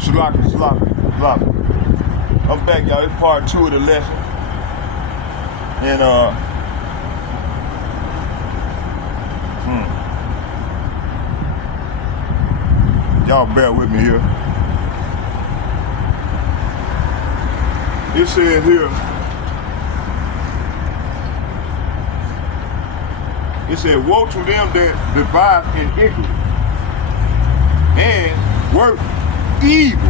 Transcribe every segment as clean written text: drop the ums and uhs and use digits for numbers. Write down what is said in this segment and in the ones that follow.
Sloppy. I'm back, y'all. It's part 2 of the lesson. And y'all bear with me here. It says here, it said, woe to them that devise iniquity and work evil.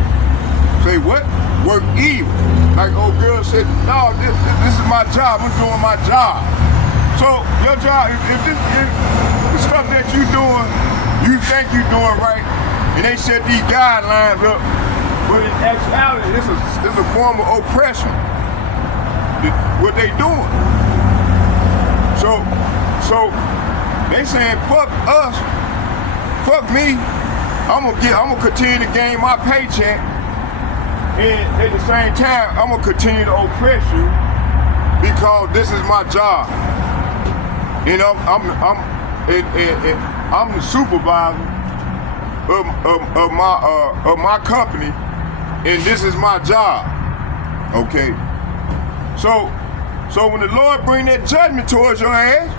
Say what? Work evil. Like old girl said, no, this is my job. I'm doing my job. So your job, if the stuff that you doing, you think you doing right, and they set these guidelines up, but in actuality, it's a form of oppression. What they doing. So they saying fuck us, fuck me. I'm gonna continue to gain my paycheck, and at the same time, I'm gonna continue to oppress you because this is my job. And I'm the supervisor of my company, and this is my job. Okay. So when the Lord bring that judgment towards your ass,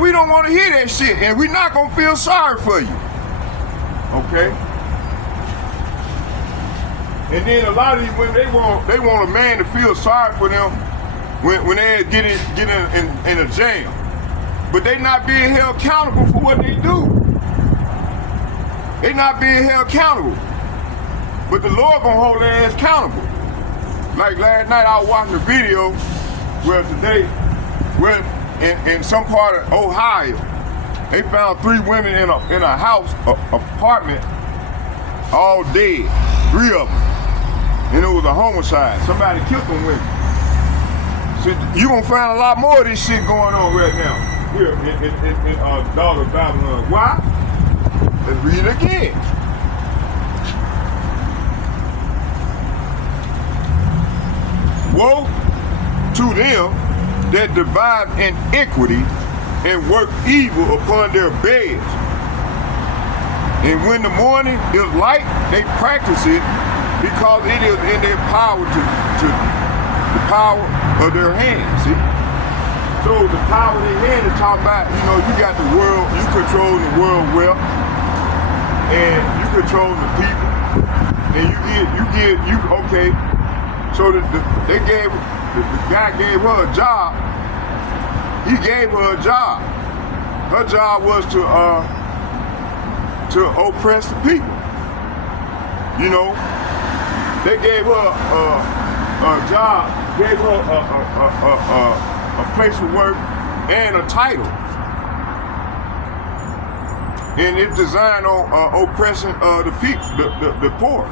we don't want to hear that shit, and we're not gonna feel sorry for you. Okay? And then a lot of these women, they want a man to feel sorry for them when they get in a jail. But they not being held accountable for what they do. They not being held accountable. But the Lord gonna hold their ass accountable. Like last night I was watching a video in some part of Ohio, they found 3 women in a house, apartment, all dead, 3 of them. And it was a homicide. Somebody killed them women. So you gonna find a lot more of this shit going on right now here in Daughter of Babylon. Why? Let's read it again. Woe to them that devise iniquity and work evil upon their beds. And when the morning is light, they practice it because it is in their power to the power of their hands. See? So the power of their hand is talking about, you got the world, you control the world well, and you control the people, and you okay. So the guy gave her a job. He gave her a job. Her job was to oppress the people. They gave her a job, gave her a place of work and a title. And it's designed on oppressing the people, the poor.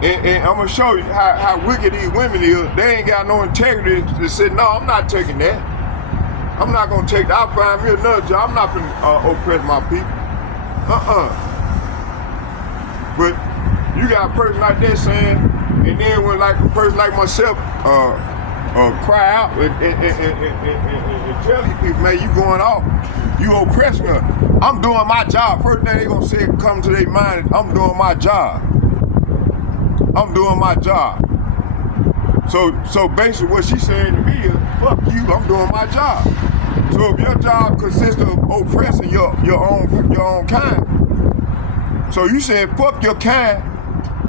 And I'm gonna show you how wicked these women is. They ain't got no integrity to say, no, I'm not taking that. I'm not gonna take that. I'll find me another job. I'm not gonna oppress my people. But you got a person like that saying, and then when like a person like myself cry out and tell these people, man, you going off. You oppressing her. I'm doing my job. First thing they gonna say come to their mind is, I'm doing my job. I'm doing my job. So basically what she's saying to me is, fuck you, I'm doing my job. So if your job consists of oppressing your own kind, so you saying fuck your kind,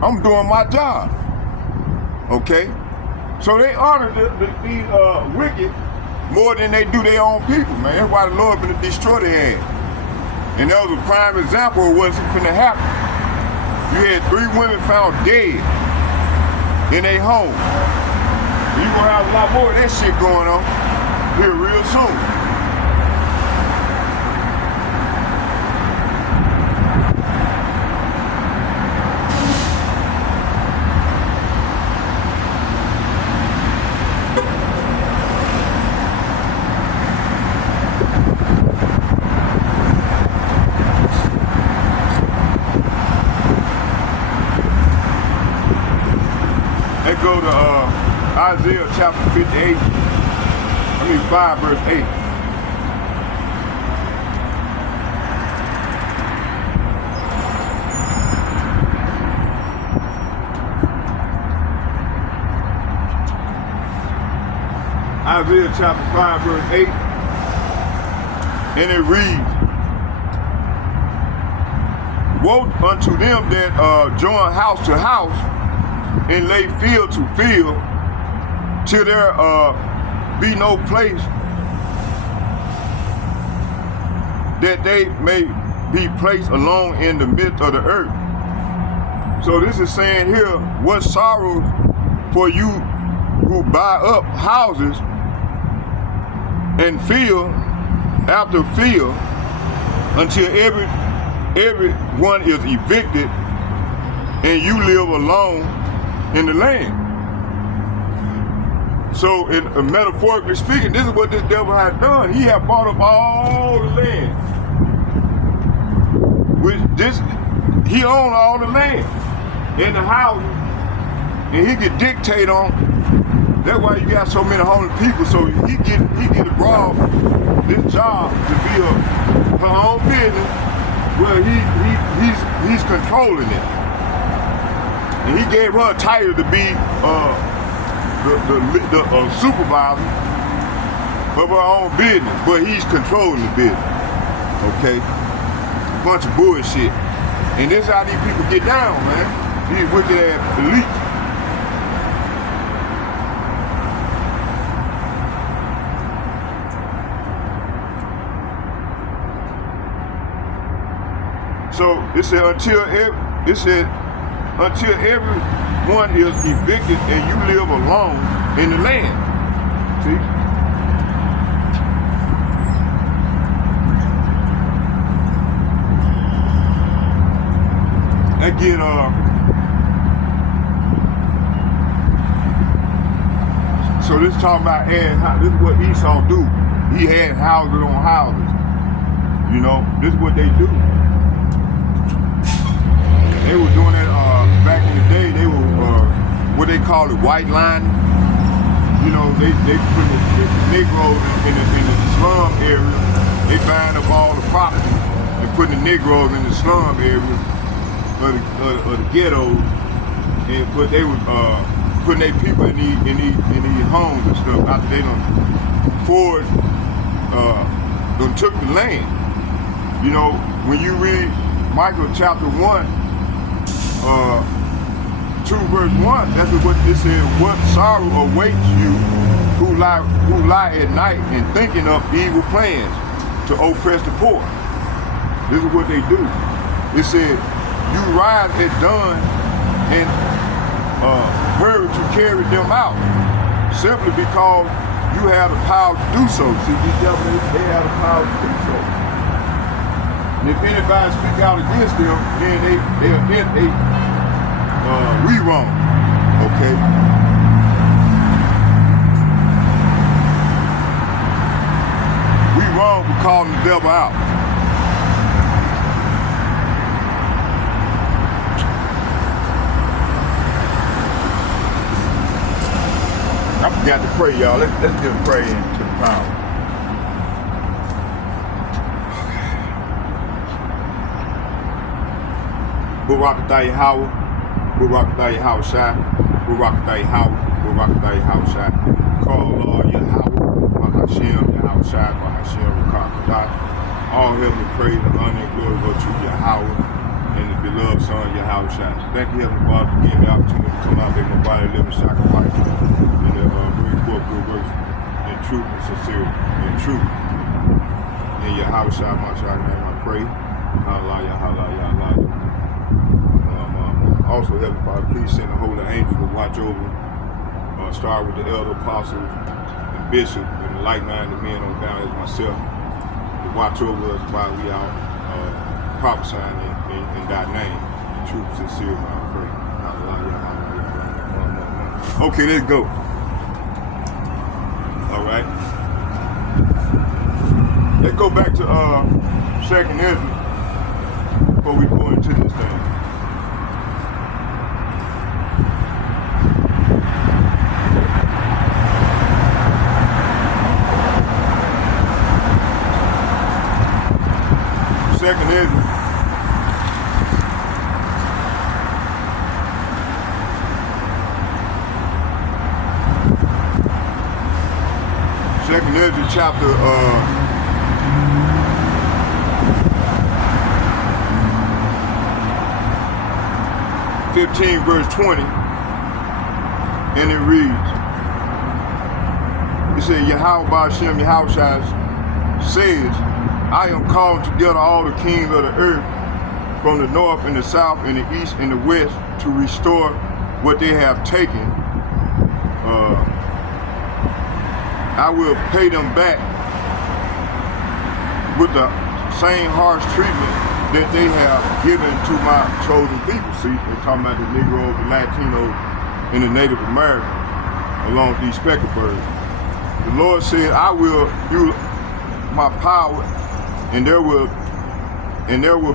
I'm doing my job. Okay? So they honor the wicked more than they do their own people, man. That's why the Lord finna destroy their ass. And that was a prime example of what's finna happen. You had 3 women found dead in their home. You gonna have a lot more of that shit going on here real soon. Go to Isaiah chapter 58, 5 verse 8. Isaiah chapter 5, verse 8. And it reads, woe unto them that join house to house and lay field to field, till there be no place that they may be placed alone in the midst of the earth. So this is saying here, what sorrow for you who buy up houses and field after field until everyone is evicted and you live alone in the land. So metaphorically speaking, this is what this devil has done. He has bought up all the land. He owned all the land and the houses, and he could dictate on. That's why you got so many homeless people. So he get abroad this job to be her own business. Well, he's controlling it, and he gave her a title to be the supervisor of her own business, but he's controlling the business. Okay, a bunch of bullshit, and this is how these people get down, man. These wicked ass elites. So it said until everyone is evicted and you live alone in the land. See? Again, so this is talking about this is what Esau do. He had houses on houses. You know, this is what they do. They were doing that back in the day. They were what they call it, white lining. You know, they put the Negroes in the slum area. They buying up all the property and putting the Negroes in the slum area of the ghettos. But they were putting their people in these homes and stuff after they done took the land. You know, when you read Micah chapter 1. 2 verse 1, that's what it says, what sorrow awaits you who lie at night and thinking of evil plans to oppress the poor. This is what they do. It said, you rise at dawn and hurry to carry them out, simply because you have the power to do so. See, these devils, they have the power to do so. And if anybody speak out against them, then we wrong, okay? We wrong for calling the devil out. I forgot to pray, y'all. Let's get a prayer into the power. Barakatah Yahweh, Barakatah Yahweh Shai, Barakatah Yahweh, Barakatah Yahweh Shai. Call Lord Yahweh, Bahashem, Yahweh Shai, Bahashem, Rakakadah. All heavenly praise and honor and glory go to Yahweh and the beloved Son, Yahweh Shai. Thank you, Heavenly Father, for giving me the opportunity to come out and make my body a living sacrifice and to bring forth good works in truth and sincerity, in truth. In Yahweh Shai, my Shai, name I pray. Hallelujah, hallelujah, hallelujah. Also, Heavenly Father, please send the holy angels to watch over, start with the elder apostles and bishops and the like-minded men on down as myself, to watch over us while we out prophesying in thy name. In truth, sincere, I pray. Okay, let's go. All right. Let's go back to 2nd Ezra before we go into this thing. Second Ezra. Second Ezra chapter 15 verse 20, and it reads, it says, Yahweh Ba'Shem Yahushua says, I am calling together all the kings of the earth from the north and the south and the east and the west to restore what they have taken. I will pay them back with the same harsh treatment that they have given to my chosen people. See, they're talking about the Negroes, the Latinos, and the Native Americans, along with these speckled birds. The Lord said, I will use my power, and there will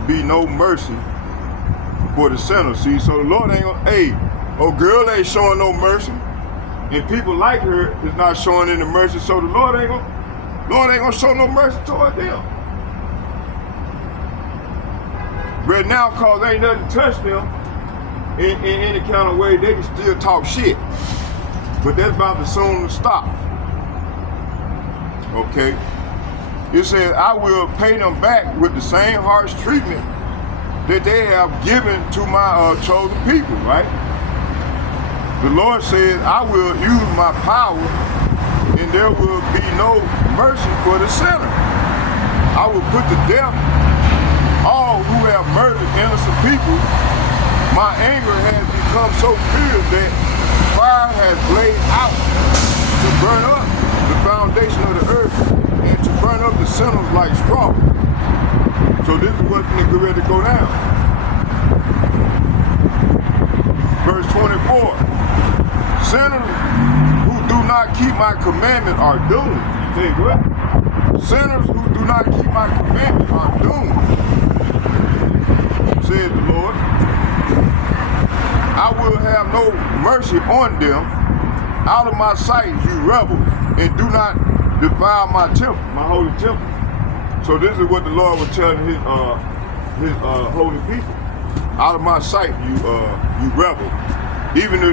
be no mercy for the sinner. See, so the Lord ain't gonna, hey, oh girl ain't showing no mercy, and people like her is not showing any mercy. So the Lord ain't gonna show no mercy toward them. Right now, cause ain't nothing touch them in any kind of way, they can still talk shit. But that's about to soon stop. Okay? It says, I will pay them back with the same harsh treatment that they have given to my chosen people, right? The Lord says, I will use my power and there will be no mercy for the sinner. I will put to death all who have murdered innocent people. My anger has become so fierce that fire has blazed out to burn up the foundation of the earth and to burn up the sinners like straw. So this is what's getting ready to go down. Verse 24. Sinners who do not keep my commandments are doomed. Say what? Sinners who do not keep my commandments are doomed, says the Lord. I will have no mercy on them. Out of my sight, you rebels, and do not defile my temple, my holy temple. So this is what the Lord was telling his holy people. Out of my sight, you rebels. Even the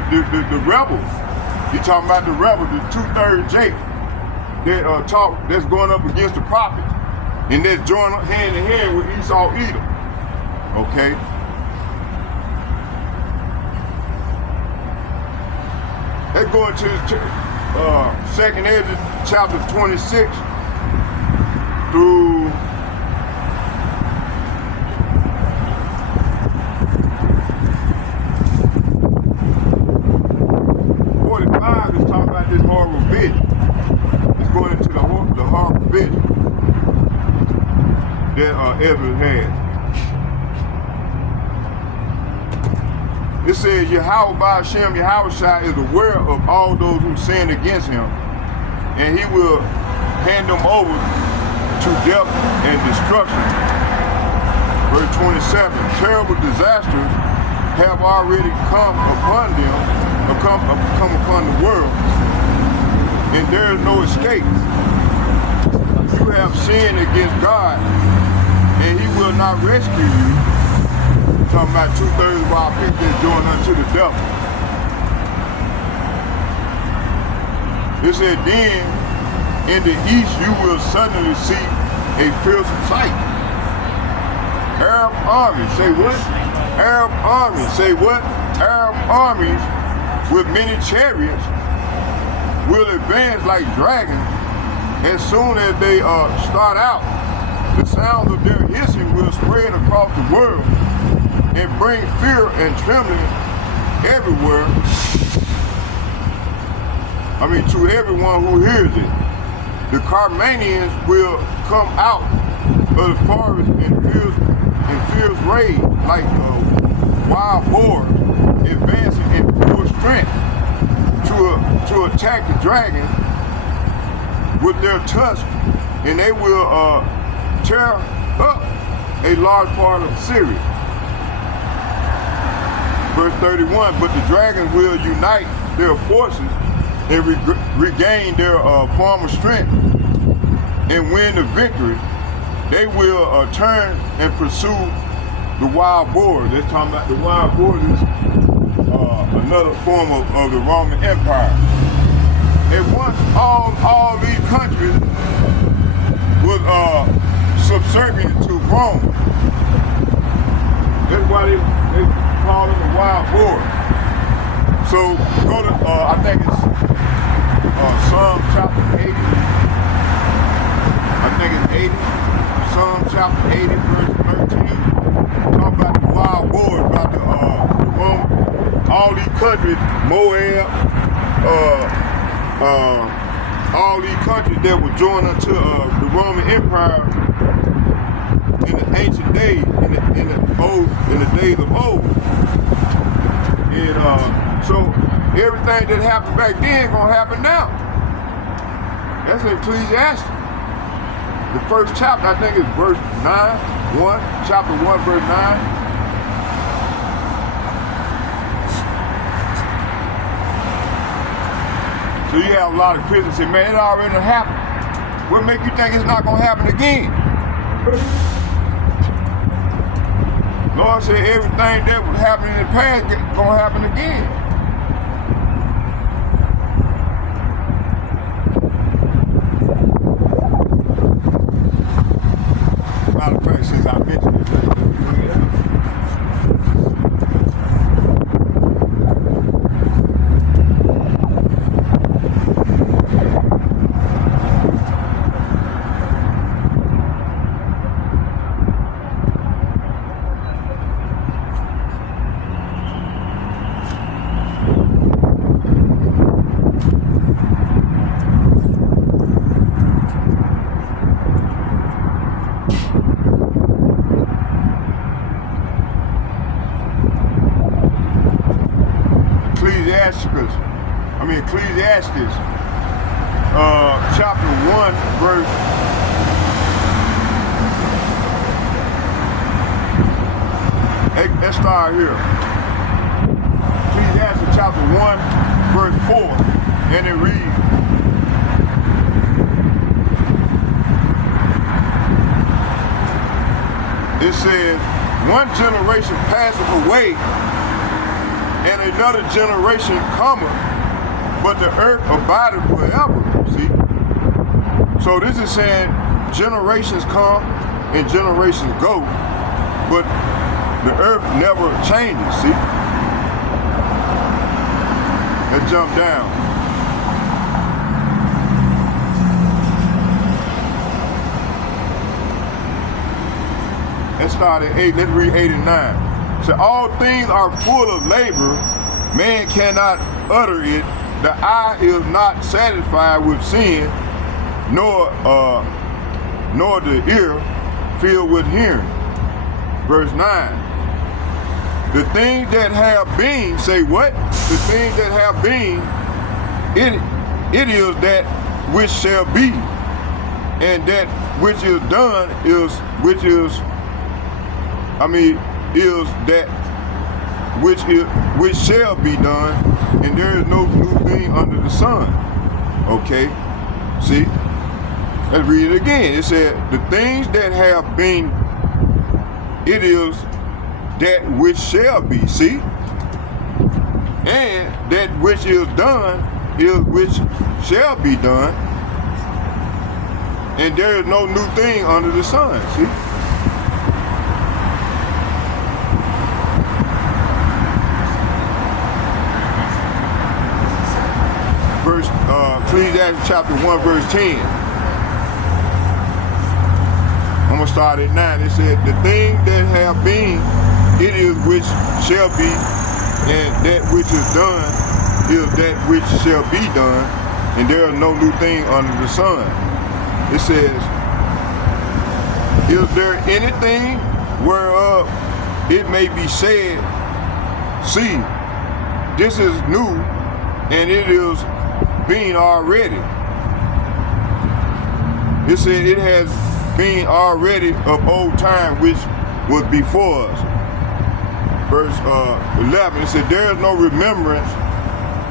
rebels. You talking about the rebels, the 2/3 Jake that's going up against the prophets, and that's joining hand in hand with Esau Edom. Okay. Let's go into Second Ezra chapter 26 through 45. Is talking about this horrible vision. It's going into the horrible vision that Ezra had. It says, Yahweh Ba'Shem Yahushua is aware of all those who sin against him, and he will hand them over to death and destruction. Verse 27, terrible disasters have already come upon them, come upon the world, and there is no escape. You have sinned against God, and he will not rescue you. Talking about 2/3 of our people is joined unto the devil. It said, then in the east you will suddenly see a fearsome sight. Arab armies, say what? Arab armies, say what? Arab armies with many chariots will advance like dragons. As soon as they start out, the sound of their hissing will spread across the world and bring fear and trembling everywhere. I mean, to everyone who hears it. The Carmanians will come out of the forest in fierce rage, like wild boars, advancing in full strength to attack the dragon with their tusks, and they will tear up a large part of Syria. Verse 31, but the dragons will unite their forces and regain their former strength and win the victory. They will turn and pursue the wild boar. They're talking about the wild boar is another form of the Roman Empire. At once, all these countries was subservient to Rome. That's why they call them the wild boar. So go to I think it's Psalm chapter 80. I think it's 80. Psalm chapter 80, verse 13. Talk about the wild boars, about the Rome, all these countries, Moab, all these countries that were joined unto the Roman Empire in the ancient days, in the days of old. And so everything that happened back then gonna happen now. That's Ecclesiastes. The first chapter, I think, is verse 9, chapter 1, verse 9. So you have a lot of Christians say, man, it already happened. What make you think it's not gonna happen again? Lord said everything that was happening in the past is gonna happen again. Matter of fact, since I mentioned it, Ecclesiastes, chapter 1, verse 8. Let's start here. Ecclesiastes chapter 1, verse 4, and it reads, it says, one generation passeth away, and another generation cometh, but the earth abideth forever. See? So this is saying generations come and generations go, but the earth never changes. See? Let's jump down. Let's start at 8. Let's read 8 and 9. So all things are full of labor, man cannot utter it. The eye is not satisfied with seeing, nor the ear filled with hearing. Verse 9. The things that have been, say what? The things that have been, it is that which shall be, and that which is done is that which shall be done, and there is no new thing under the sun. Okay, see? Let's read it again. It said, the things that have been, it is that which shall be, see? And that which is done is which shall be done, and there is no new thing under the sun, see? Ecclesiastes chapter 1, verse 10. I'm going to start at 9. It said, the thing that have been, it is which shall be, and that which is done is that which shall be done, and there is no new thing under the sun. It says, is there anything whereof it may be said, see, this is new, and it is been already. It said it has been already of old time, which was before us. Verse 11, it said, there is no remembrance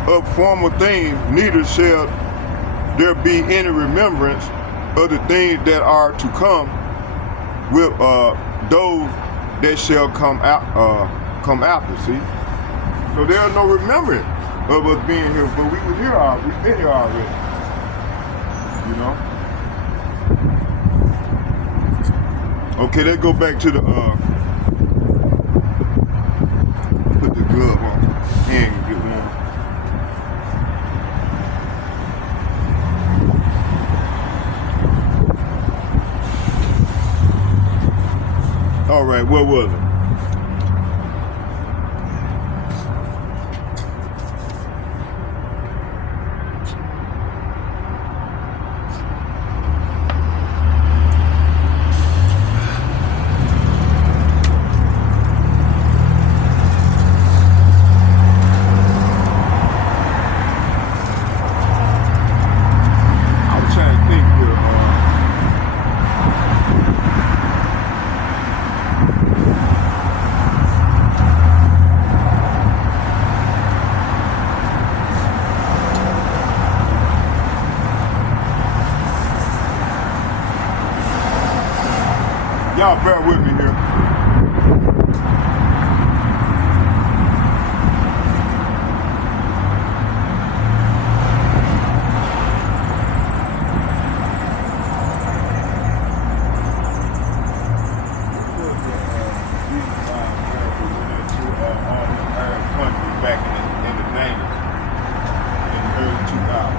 of former things, neither shall there be any remembrance of the things that are to come with those that shall come after, see? So there is no remembrance of us being here, but we was here already. We've been here already. You know? Okay, let's go back to the put the glove on. Hand and get warm. All right, what was it? Y'all bear with me here. Back in the 90s, in the early 2000s.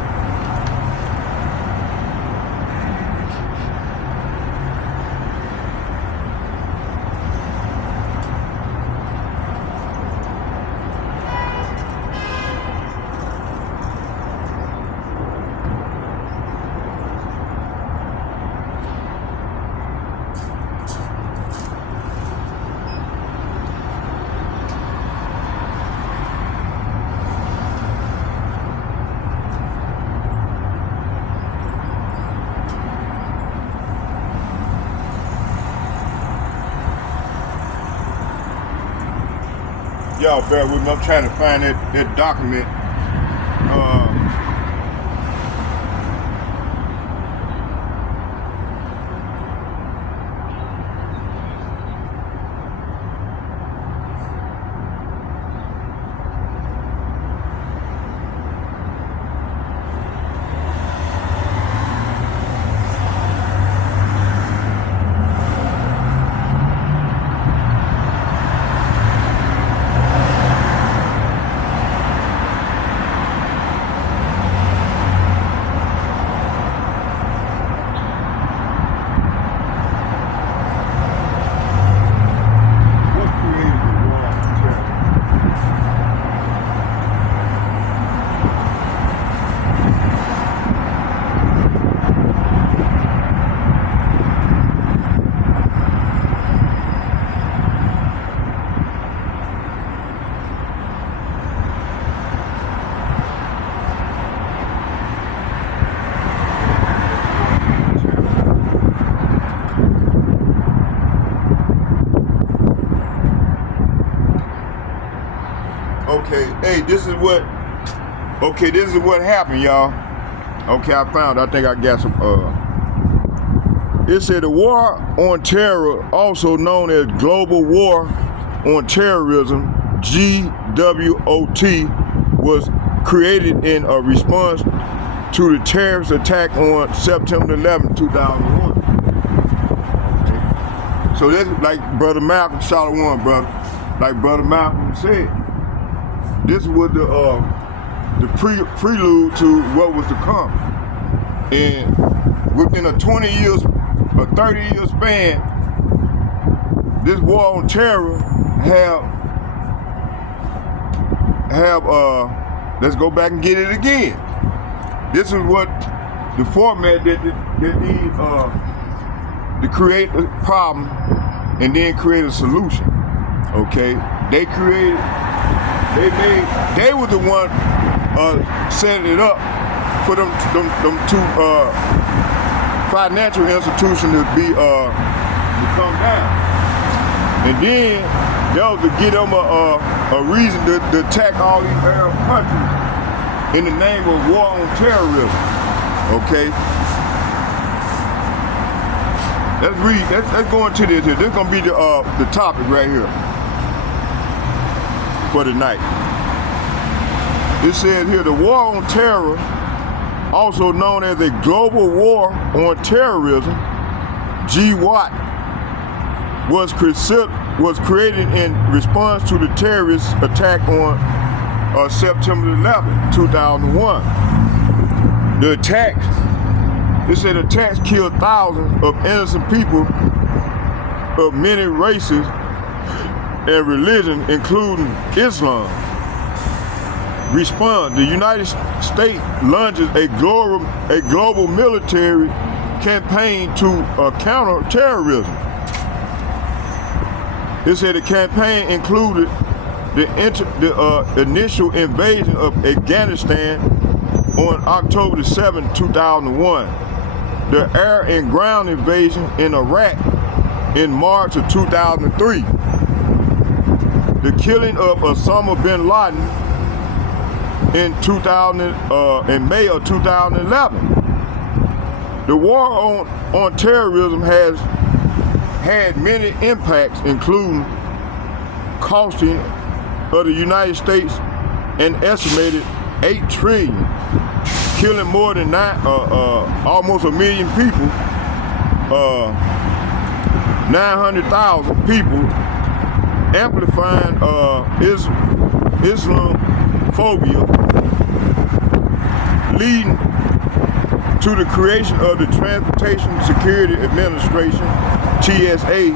Y'all bear with me. I'm trying to find that document. Okay, hey, this is what happened, y'all. Okay, I found, I think I got some, it said the War on Terror, also known as Global War on Terrorism, GWOT, was created in a response to the terrorist attack on September 11, 2001. Okay. So that's like Brother Malcolm, Shalom, brother. Like Brother Malcolm said, this was the prelude to what was to come. And within a 20 years, a 30 year span, this war on terror have let's go back and get it again. This is what the format that needs to create a problem and then create a solution. Okay, they were the one setting it up for them two financial institutions to come down, and then that was to give them a reason to attack all these Arab countries in the name of war on terrorism. Okay, let's read. Let's go into this here. This is gonna be the topic right here for tonight. It said here, the War on Terror, also known as the Global War on Terrorism, GWAT, was created in response to the terrorist attack on September 11, 2001. The attacks, it said attacks killed thousands of innocent people of many races and religions, including Islam. Response: the United States launches a global military campaign to counter terrorism. It said the campaign included the initial invasion of Afghanistan on October 7, 2001, the air and ground invasion in Iraq in March of 2003, the killing of Osama bin Laden in May of 2011. The war on terrorism has had many impacts, including costing of the United States an estimated $8 trillion, killing more than almost 1 million people, 900,000 people, amplifying Islamophobia, leading to the creation of the Transportation Security Administration, TSA,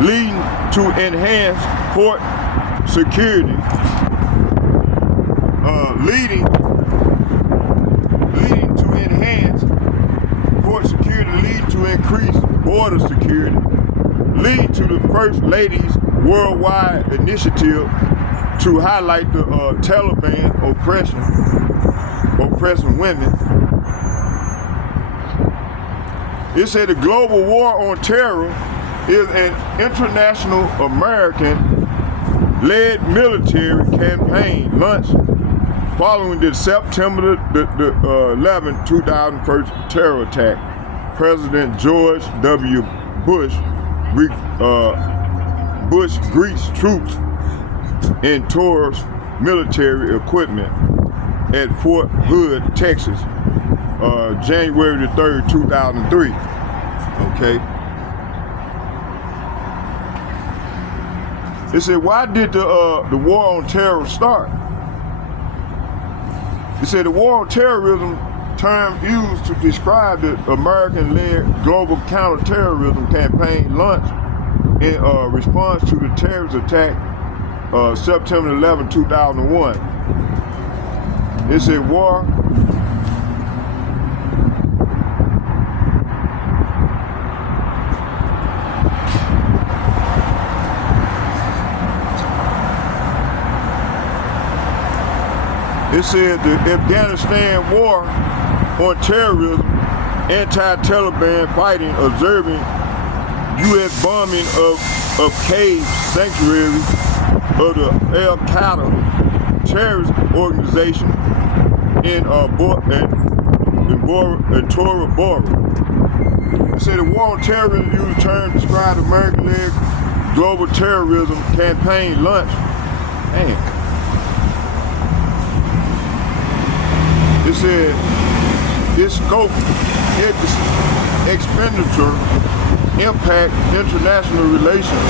leading to enhanced port security, leading to enhanced port security, leading to increased border security, leading to the First Lady's worldwide initiative to highlight the Taliban oppressing women. It said the global war on terror is an international American-led military campaign launched following the September 11, 2001 terror attack. President George W. Bush greets troops and tours military equipment at Fort Hood, Texas, January the 3rd, 2003. Okay. It said, why did the war on terror start? It said the war on terrorism, term used to describe the American-led global counterterrorism campaign launched in response to the terrorist attack September 11, 2001. It said war It said the Afghanistan war on terrorism, anti-Taliban fighting, observing U.S. bombing of cave sanctuaries of the Al-Qaeda terrorist organization in Tora Bora. It said the war on terrorism used the term to describe the American-led global terrorism campaign launched. It said its scope, expenditure, impact, international relations.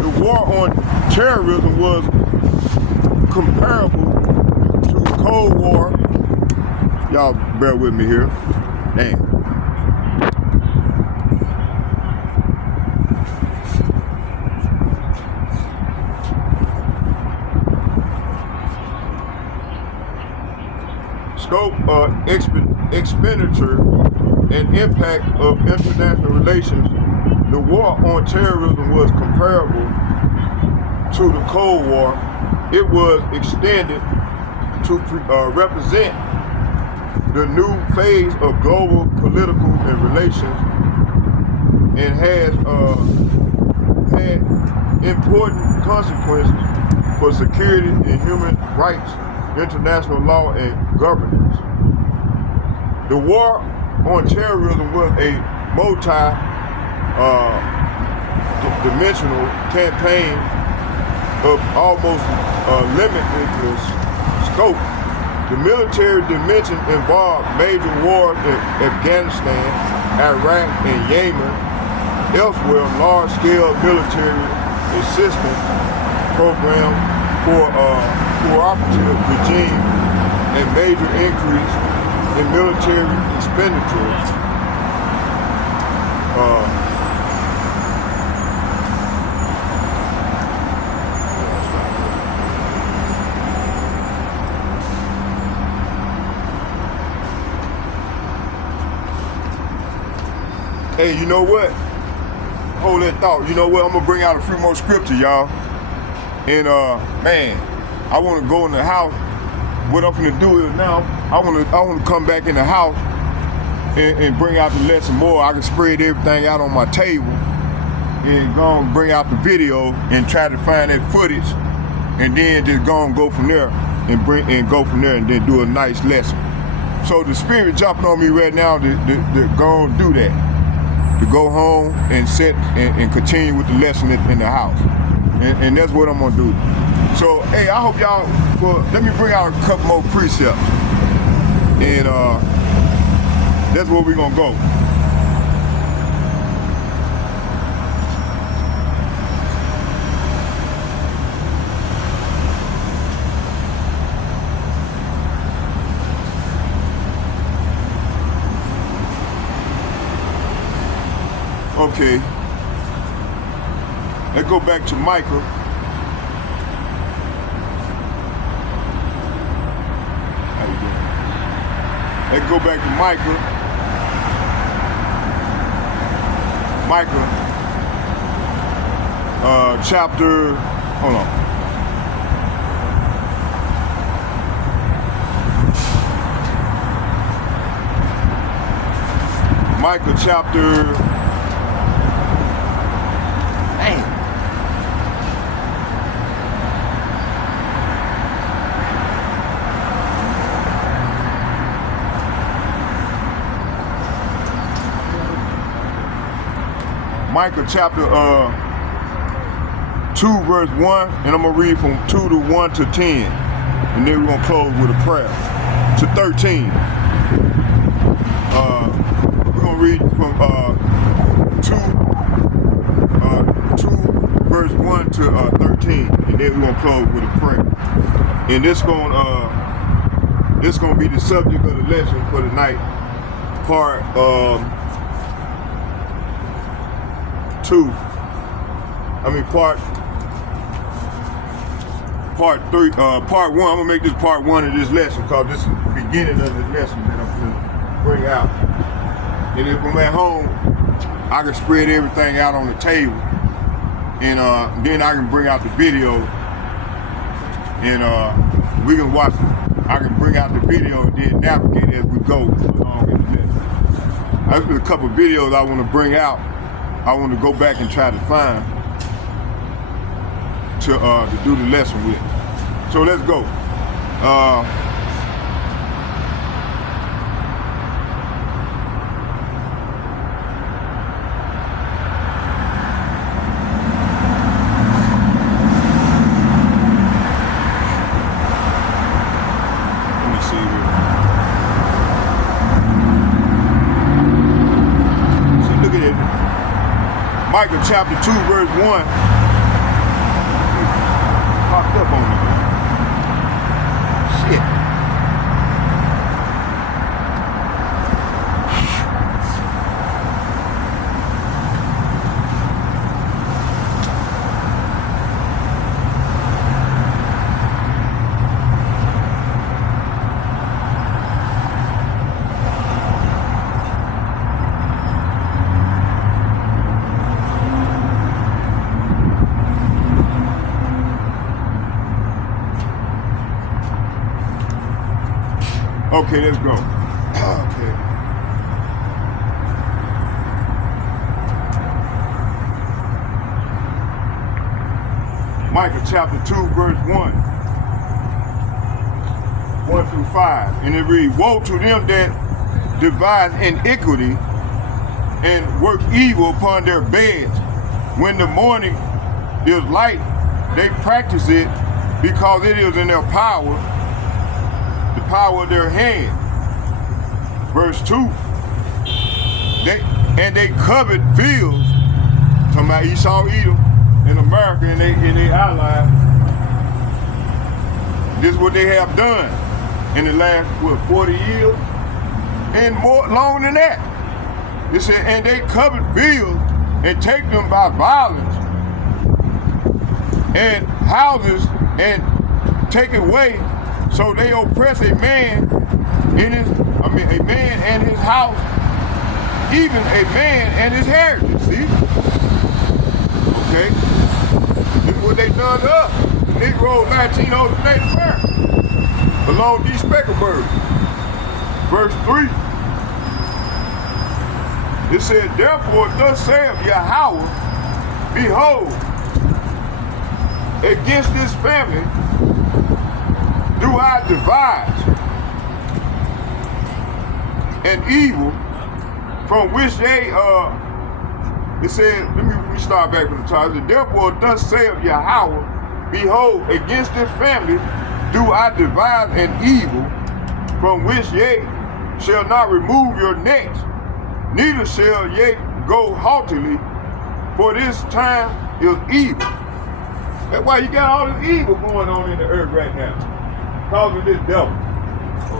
The war on terrorism was comparable to the Cold War. Y'all bear with me here. Scope, expenditure, and impact of international relations. The war on terrorism was comparable to the Cold War. It was extended to represent the new phase of global political and relations, and has had important consequences for security and human rights, international law, and governance. The war on terrorism was a multi-dimensional campaign of almost limitless scope. The military dimension involved major wars in Afghanistan, Iraq, and Yemen. Elsewhere, large-scale military assistance programs for cooperative regime and major increase in military expenditures. Hey, you know what? Hold that thought. You know what? I'm gonna bring out a few more scriptures, y'all. And man, I want to go in the house. What I'm gonna do is now I want to come back in the house and bring out the lesson more. I can spread everything out on my table and go and bring out the video and try to find that footage, and then just go from there and go from there and then do a nice lesson. So the spirit jumping on me right now to go and do that. To go home and sit and continue with the lesson in the house. And that's what I'm gonna do. So, hey, I hope y'all, let me bring out a couple more precepts. And that's where we're gonna go. Okay, let's go back to Micah. How you doing? Let's go back to Micah. Chapter, hold on. Micah chapter, Micah chapter 2 verse 1, and I'm going to read from 2 to 1 to 10. And then we're going to close with a prayer. To 13. We're going to read from 2 verse 1 to 13. And then we're going to close with a prayer. And this going to be the subject of the lesson for tonight. Part 2. Part 3, part 1. I'm gonna make this part 1 of this lesson because this is the beginning of the lesson that I'm gonna bring out. And if I'm at home, I can spread everything out on the table, and then I can bring out the video, and we can watch it. I can bring out the video and then navigate as we go along in the lesson. There's a couple of videos I want to bring out. I want to go back and try to find to do the lesson with. So let's go. Let me see here. See, look at it. Micah chapter 2 verse 1 popped up on me. Shit. Okay, let's go. Okay. Micah chapter 2, verse 1 through 5. And it reads, "Woe to them that devise iniquity and work evil upon their beds, when the morning is light they practice it because it is in their power, the power of their hand. Verse 2, they covet fields, talking about Esau, Edom, in America and they allies. This is what they have done in the last, 40 years? And more, longer than that. It said, and they covet fields and take them by violence, and houses and take away. So they oppress a man a man and his house, even a man and his heritage. See? Okay? This is what they done to us. Negro 1900 Native American. Along these specklebirds. Verse 3. It said, therefore thus saith Yahweh, behold, against this family do I devise an evil from which they it said, let me start back from the top. It said, therefore thus saith Yahweh, behold, against this family do I devise an evil from which ye shall not remove your necks, neither shall ye go haughtily, for this time is evil. That's why you got all this evil going on in the earth right now, because of this devil.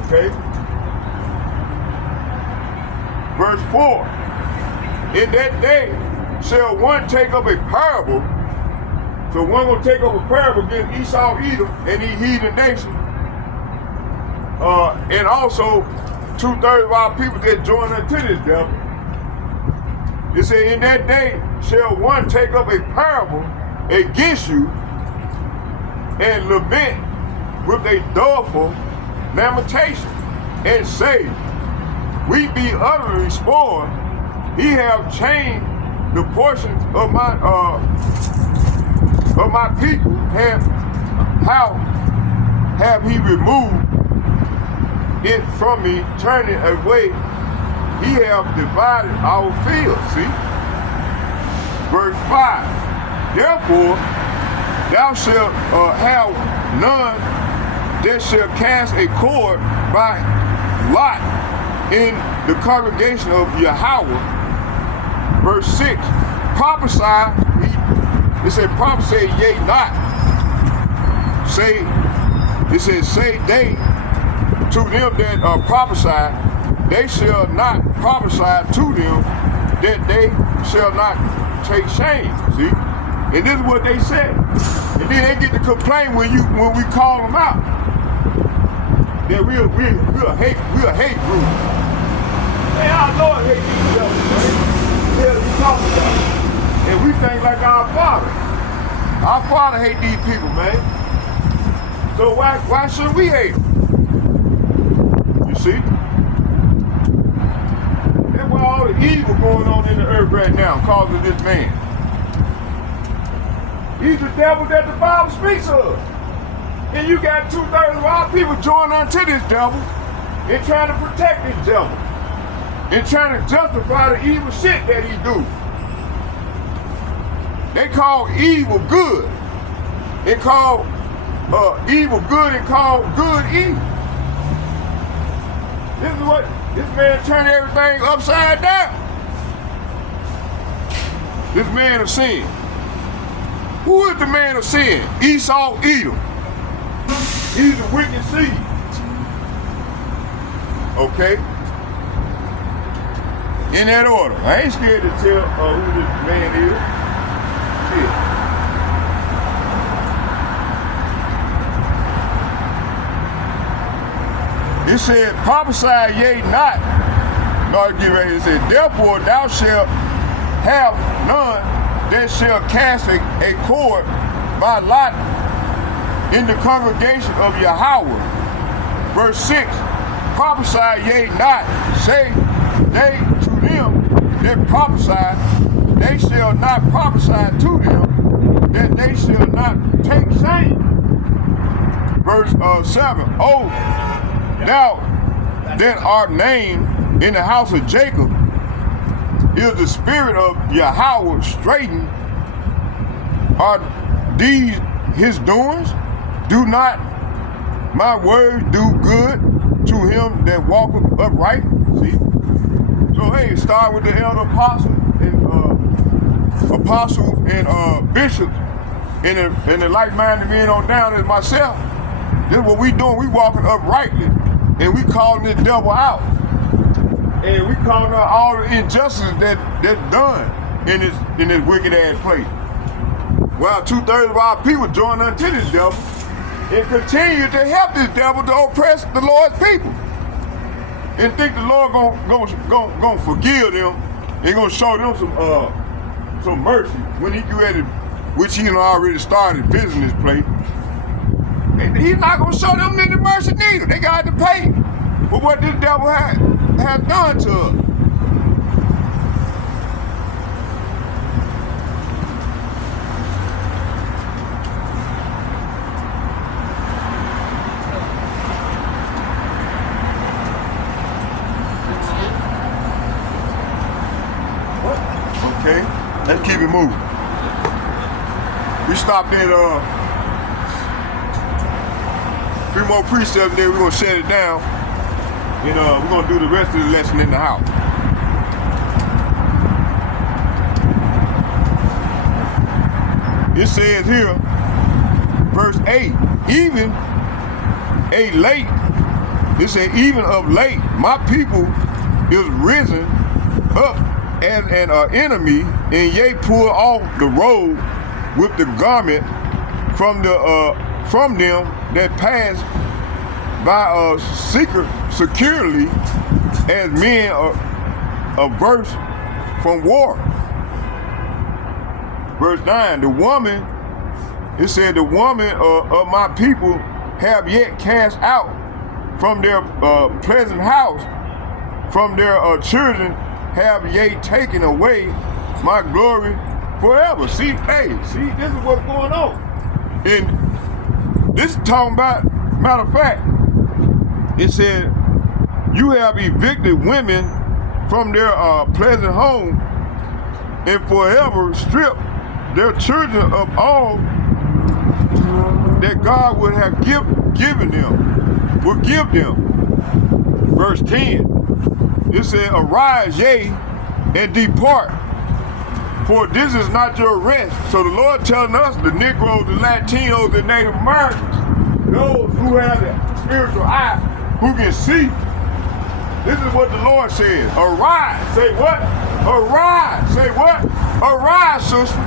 Okay? Verse 4, in that day shall one take up a parable. So one will take up a parable against Esau, Edom, and these heathen nations. And also 2/3 of our people that join unto this devil. It said, in that day shall one take up a parable against you and lament with a doleful lamentation and say, we be utterly spoiled. He have changed the portions of my people. How have he removed it from me, turning away? He have divided our fields. See? Verse 5. Therefore, thou shalt have none that shall cast a cord by lot in the congregation of Yahweh. Verse 6. Prophesy, it said prophesy ye not. Say, it says say they to them that prophesy, they shall not prophesy to them that they shall not take shame. See? And this is what they said. And then they get to complain when we call them out. That we're a hate group. Man, our Lord hates these devils, man. What the hell you talking about? And we think like our Father. Our Father hate these people, man. So why should we hate them? You see? That's why all the evil going on in the earth right now because of this man. He's the devil that the Bible speaks of. And you got 2/3 of our people joining unto this devil and trying to protect this devil. And trying to justify the evil shit that he do. They call evil good. They call evil good and call good evil. This is what this man turned everything upside down. This man of sin. Who is the man of sin? Esau, Edom. He's the wicked seed. Okay? In that order. I ain't scared to tell who this man is. Shit. It said, prophesy ye not. No, get right here. It said, therefore thou shalt have none that shall cast a cord by lot in the congregation of Yahweh. Verse 6, prophesy ye not, say they to them that prophesy, they shall not prophesy to them, that they shall not take shame. Verse 7, oh, thou that art named in the house of Jacob, is the spirit of Yahweh straightened? Are these his doings? Do not my words do good to him that walketh upright? See? So hey, start with the elder apostles and bishops and the like-minded men on down as myself. This is what we doing. We walking uprightly, and we calling the devil out, and we calling out all the injustice that's done in this wicked ass place. While 2/3 of our people join unto this devil and continue to help this devil to oppress the Lord's people, and think the Lord gonna forgive them and gonna show them some mercy when he get ready, which he already started visiting this place. And he's not gonna show them any mercy neither. They got to pay for what this devil has done to us. Okay, let's keep it moving. We stopped at 3 more precepts there. We're gonna shut it down, and we're gonna do the rest of the lesson in the house. It says here, verse 8, even of late, my people is risen up as an enemy, and ye pull off the robe with the garment from them that pass by securely, as men averse from war. Verse 9, the woman, it said, the woman of my people have yet cast out from their pleasant house, from their children have ye taken away my glory forever. See, this is what's going on. And this is talking about, matter of fact, it said, you have evicted women from their pleasant home and forever stripped their children of all that God would have given them, would give them. Verse 10, it said, arise, yea, and depart, for this is not your rest. So the Lord telling us, the Negroes, the Latinos, the Native Americans, those who have the spiritual eye, who can see, this is what the Lord says. Arise. Say what? Arise. Say what? Arise, sister.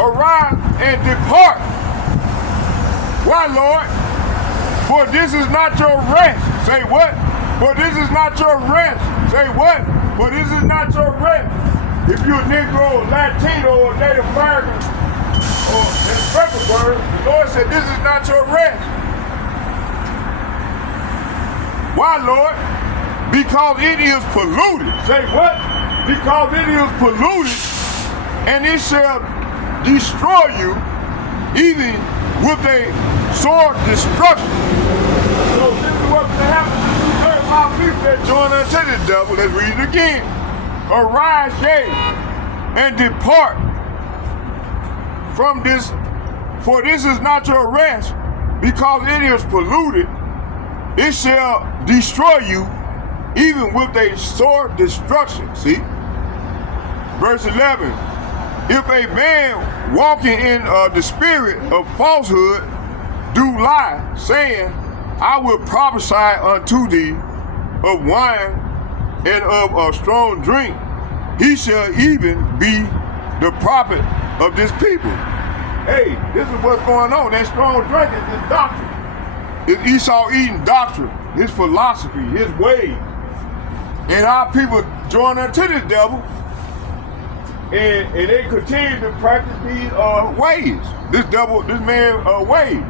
Arise and depart. Why, Lord? For this is not your rest. Say what? For this is not your rest. Say what? For this is not your rest. If you're a Negro, Latino, or Native American, or in the purple word, the Lord said this is not your rest. Why, Lord? Because it is polluted. Say what? Because it is polluted, and it shall destroy you, even with a sword destruction. So this is what's going to happen to my people that join unto the devil. Let's read it again. Arise, yea, and depart from this, for this is not your rest, because it is polluted. It shall destroy you, even with a sword destruction. See? Verse 11. If a man walking in the spirit of falsehood do lie, saying, I will prophesy unto thee of wine and of a strong drink, he shall even be the prophet of this people. Hey, this is what's going on. That strong drink is his doctrine. It's Esau eating doctrine, his philosophy, his ways. And our people join unto this devil, and they continue to practice these ways. This man ways.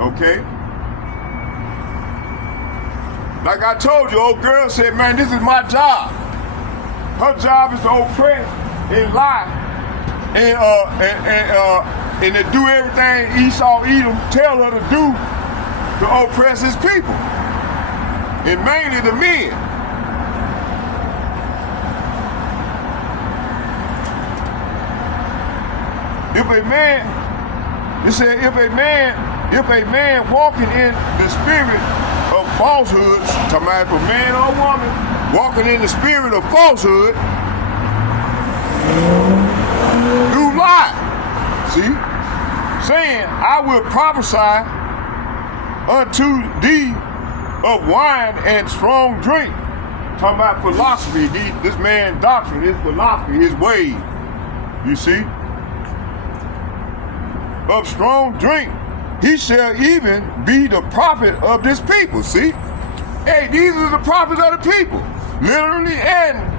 Okay? Like I told you, old girl said, man, this is my job. Her job is to oppress and lie and to do everything Esau Edom tell her to do to oppress his people, and mainly the men. If a man It said, if a man walking in the spirit of falsehood, talking about if a man or woman walking in the spirit of falsehood, do lie. See? Saying, I will prophesy unto thee of wine and strong drink. Talking about philosophy, this man's doctrine, his philosophy, his ways. You see? Of strong drink, he shall even be the prophet of this people. See? Hey, these are the prophets of the people. Literally and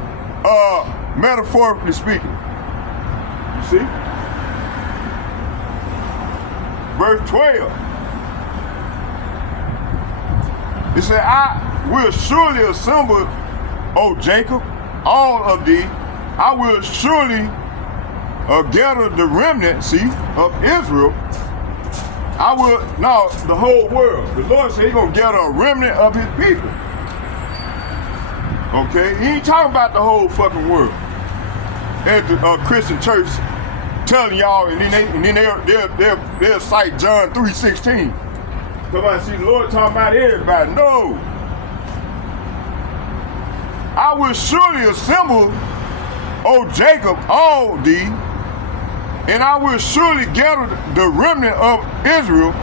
metaphorically speaking. You see? Verse 12. It said, I will surely assemble, O Jacob, all of thee. I will surely gather the remnant, see, of Israel. I will, now the whole world. The Lord said he's going to gather a remnant of his people. Okay? He ain't talking about the whole fucking world. And the Christian church telling y'all, and then they'll cite John 3:16. Come on, see, the Lord talking about everybody. No. I will surely assemble, O Jacob, all thee, and I will surely gather the remnant of Israel,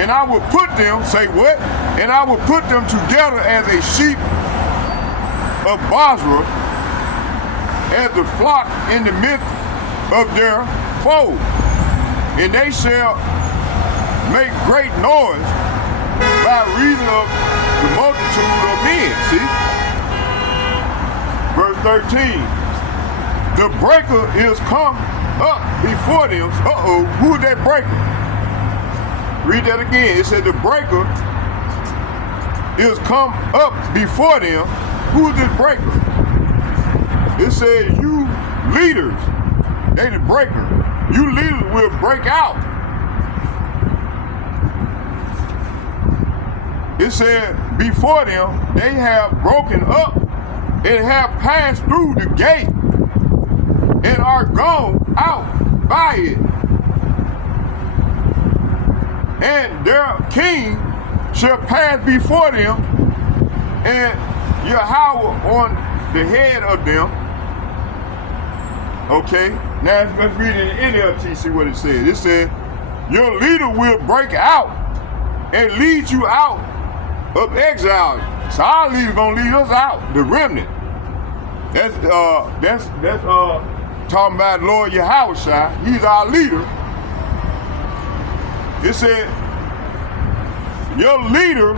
and I will put them, say what? And I will put them together as a sheep of Basra, as the flock in the midst of their fold. And they shall make great noise by reason of the multitude of men. See? Verse 13. The breaker is come up before them. Who is that breaker? Read that again. It said the breaker is come up before them. Who is this breaker? It said you leaders, they the breaker. You leaders will break out. It said before them they have broken up and have passed through the gate and are gone out by it. And their king shall pass before them, and Yahweh on the head of them. Okay, now let's read it in NLT, see what it says. It says, your leader will break out and lead you out of exile. So our leader gonna lead us out, the remnant. That's talking about Lord Yahweh. He's our leader. It said, your leader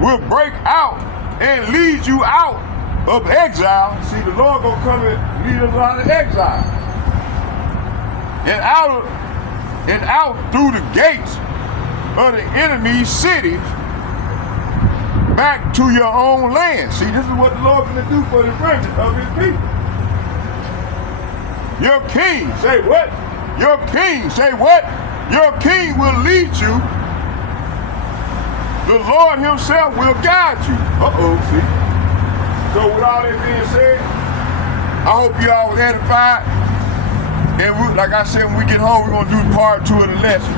will break out and lead you out of exile. See, the Lord gonna come and lead us out of exile. And out through the gates of the enemy's cities back to your own land. See, this is what the Lord's gonna do for the remnant of his people. Your king, say what? Your king, say what? Your king will lead you. The Lord himself will guide you. See? So with all that being said, I hope you all was edified. And like I said, when we get home, we're going to do part 2 of the lesson.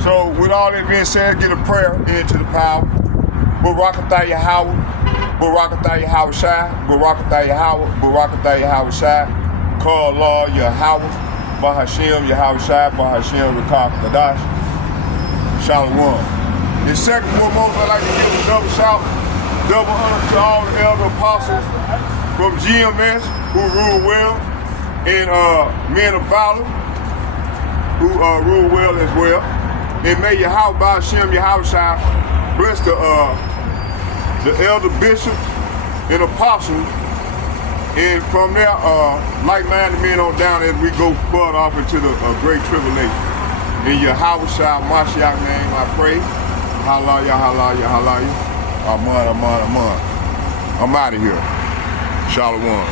So with all that being said, get a prayer into the power. Barakatah Yahweh, Barakatah Yahweh Shai, Barakatah Yahweh, Barakatah Yahweh Shai. Call Allah Yahweh, Bahashem Yahweh Shai, Bahashem Rakah Kadash. Shalom. And second foremost, I'd like to give a double shout, double honor to all the elder apostles from GMS who rule well, and men of valor who rule well as well. And may Yahweh Bahashem Yahweh Shai bless the elder bishops and apostles, and from there, like-minded men on down as we go further off into the great tribulation. In Yahweh Shai Mashiach name, I pray. Hallelujah, hallelujah, hallelujah. Amen, amen, amen. I'm out of here. Shalom.